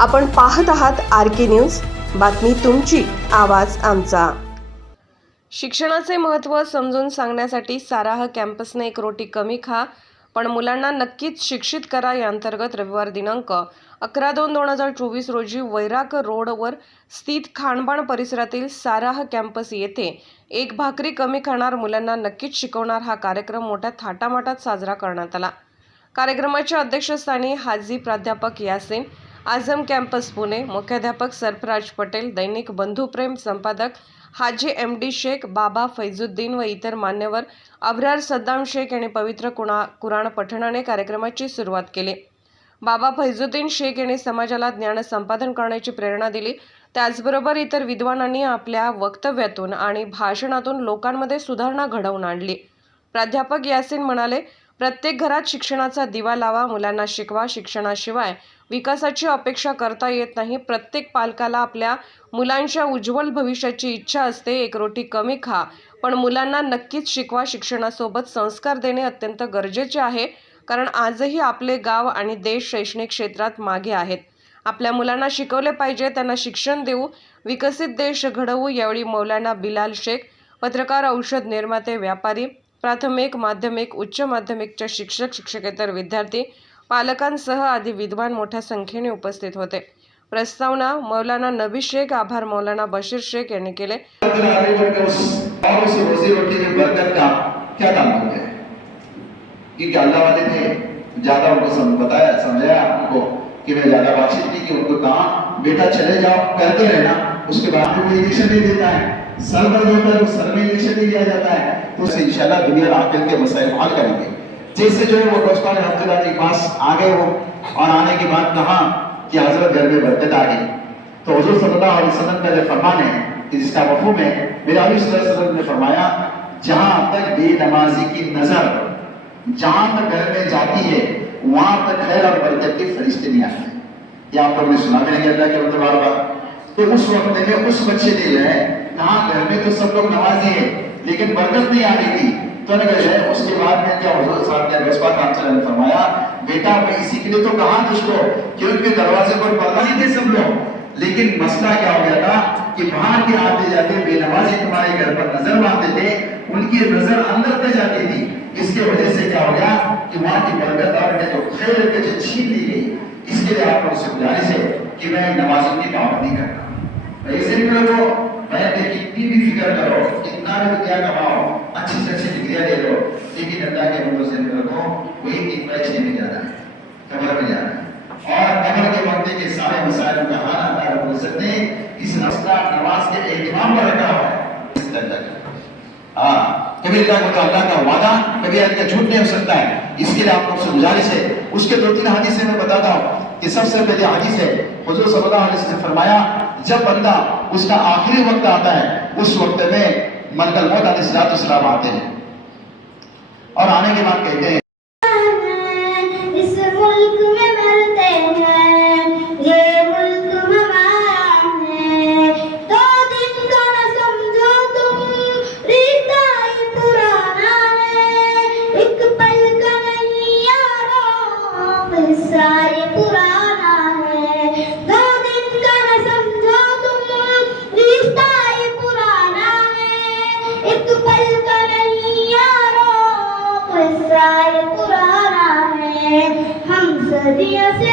आपण पाहत आहात RK न्यूज, बातमी तुमची, आवाज आमचा। शिक्षणाचे महत्त्व समजून सांगण्यासाठी साराह कॅम्पसने एक रोटी कमी खा पण मुलांना नक्कीच शिक्षित करा या अंतर्गत रविवार दिनांक 11/2/2024 रोजी वैराग रोडवर स्थित खानबाण परिसरातील साराह कॅम्पस येथे एक भाकरी कमी खाणार मुलांना नक्कीच शिकवणार हा कार्यक्रम मोठ्या थाटामाटात साजरा करण्यात आला। कार्यक्रमाच्या अध्यक्षस्थानी हाजी प्राध्यापक यासीन आझम कॅम्पस पुणे, मुख्याध्यापक सरफराज पटेल, दैनिक बंधुप्रेम संपादक हाजी MD शेख, बाबा फैजुद्दीन व इतर मान्यवर अब्रार सद्दाम शेख यांनी पवित्र कुराण पठणाने कार्यक्रमाची सुरुवात केली। बाबा फैजुद्दीन शेख यांनी समाजाला ज्ञान संपादन करण्याची प्रेरणा दिली। त्याचबरोबर इतर विद्वानांनी आपल्या वक्तव्यातून आणि भाषणातून लोकांमध्ये सुधारणा घडवून आणली। प्राध्यापक यासीन म्हणाले, प्रत्येक घरात शिक्षणाचा दिवा लावा, मुलांना शिकवा। शिक्षणाशिवाय विकासाची अपेक्षा करता येत नाही। प्रत्येक पालकाला आपल्या मुलांच्या उज्ज्वल भविष्याची इच्छा असते। एक रोटी कमी खा पण मुलांना नक्कीच शिकवा। शिक्षणासोबत संस्कार देणे अत्यंत गरजेचे आहे, कारण आजही आपले गाव आणि देश शैक्षणिक क्षेत्रात मागे आहेत। आपल्या मुलांना शिकवले पाहिजे, त्यांना शिक्षण देऊ, विकसित देश घडवू। यावेळी मौलाना बिलाल शेख, पत्रकार, औषध निर्माते, व्यापारी, प्राथमिक, माध्यमिक, उच्च माध्यमिकच्या शिक्षक, शिक्षकेतर विद्यार्थी, पालकांसह आदी विद्वान मोठ्या संख्येने उपस्थित होते। प्रस्तावना मौलाना नबी शेख, आभार मौलाना बशीर शेख यांनी केले। अल्लाह वाले ने ज्यादा उनको बताया, समझाया उनको कि मैं ज्यादा बातचीत नहीं की, उनको कहा बेटा चले जाओ, करते रहना। उसके बाद में इंजेक्शन नहीं देता है, सर दर्द होता है तो सर में इंजेक्शन नहीं दिया जाता है, तो उससे इंशाल्लाह दुनिया आखिरत के मसाइल हल करेंगे। जैसे जो है वो दोस्तों हफ्तेदार के पास आ गए वो, और आने के बाद कहा कि हजरत घर में बरकत आ गई। तो हुजूर सल्लल्लाहु अलैहि वसल्लम का जो फरमान है जिसका मफहूम है, मेरे नबी सल्लल्लाहु अलैहि वसल्लम ने फरमाया, जहां तक बेनमाजी की नजर जहां तक घर में जाती है वहां तक खैर और बरकत के फरिश्ते नहीं आते। ये आप लोगों ने सुना भी नहीं, अल्लाह के मतलब बार बार। तो उस वक्त में उस बच्चे ने जो है कहा घर में तो सब लोग नमाजी है लेकिन बरकत नहीं आ रही थी, तो ने कहा उसके बाद में क्या हुजूर साहब ने रसूल पाक ने फरमाया, बेटा मैं इसी के लिए तो कहा तुझको कि उनके दरवाजे पर पर्दा नहीं थे सब लोग, लेकिन मसला क्या हो गया था कि बाहर के आते जाते बेनमाजी तुम्हारे घर पर नजर मारते थे, उनकी नजर अंदर तक जाती थी। इसके वजह से क्या हो गया कि वहां की बरकत और जो खैर के जो छीन ली गई। इसके लिए आप लोगों से गुजारिश है कि मैं नमाजों की दावत नहीं करता। ऐसे लोगों मैं कितनी भी फिक्र करो, कितना भी रुपया कमाओ, अच्छी से अच्छी डिग्रियां ले लो, लेकिन अल्लाह के बंदों से रखो, कोई पैसे नहीं जाना है, कब्र में जाना है। और कब्र के वक्त के सारे मसाइल का हाल अल्लाह रब्बुल इज्जत ने इस नमाज के एहतिमाम पर रखा हुआ है। इस तरह कभी अल्लाह का वादा, कभी अल्लाह का झूठ नहीं हो सकता है। इसके लिए आप लोग से गुजारिश है। उसके 2-3 हदीसें मैं बताता हूँ कि सबसे पहले हदीस है, हुजूर सल्लल्लाहु अलैहि वसल्लम ने फरमाया, जब बंदा उसका आखिरी वक्त आता है उस वक्त में मलकल मौत अलैहिस्सलाम आते हैं और आने के बाद कहते हैं, इस मुल्क में मरते हैं, ये मुल्क हमारा है, 2 दिन का न समझो तुम, रिश्ता ही पुराना है, एक पल का नहीं यारो, किस्सा ये पुराना है। 2 दिन का न समझो तुम, रिश्ता ही पुराना है, एक पल का नहीं यारो, किस्सा ये पुराना है। हम सदियों से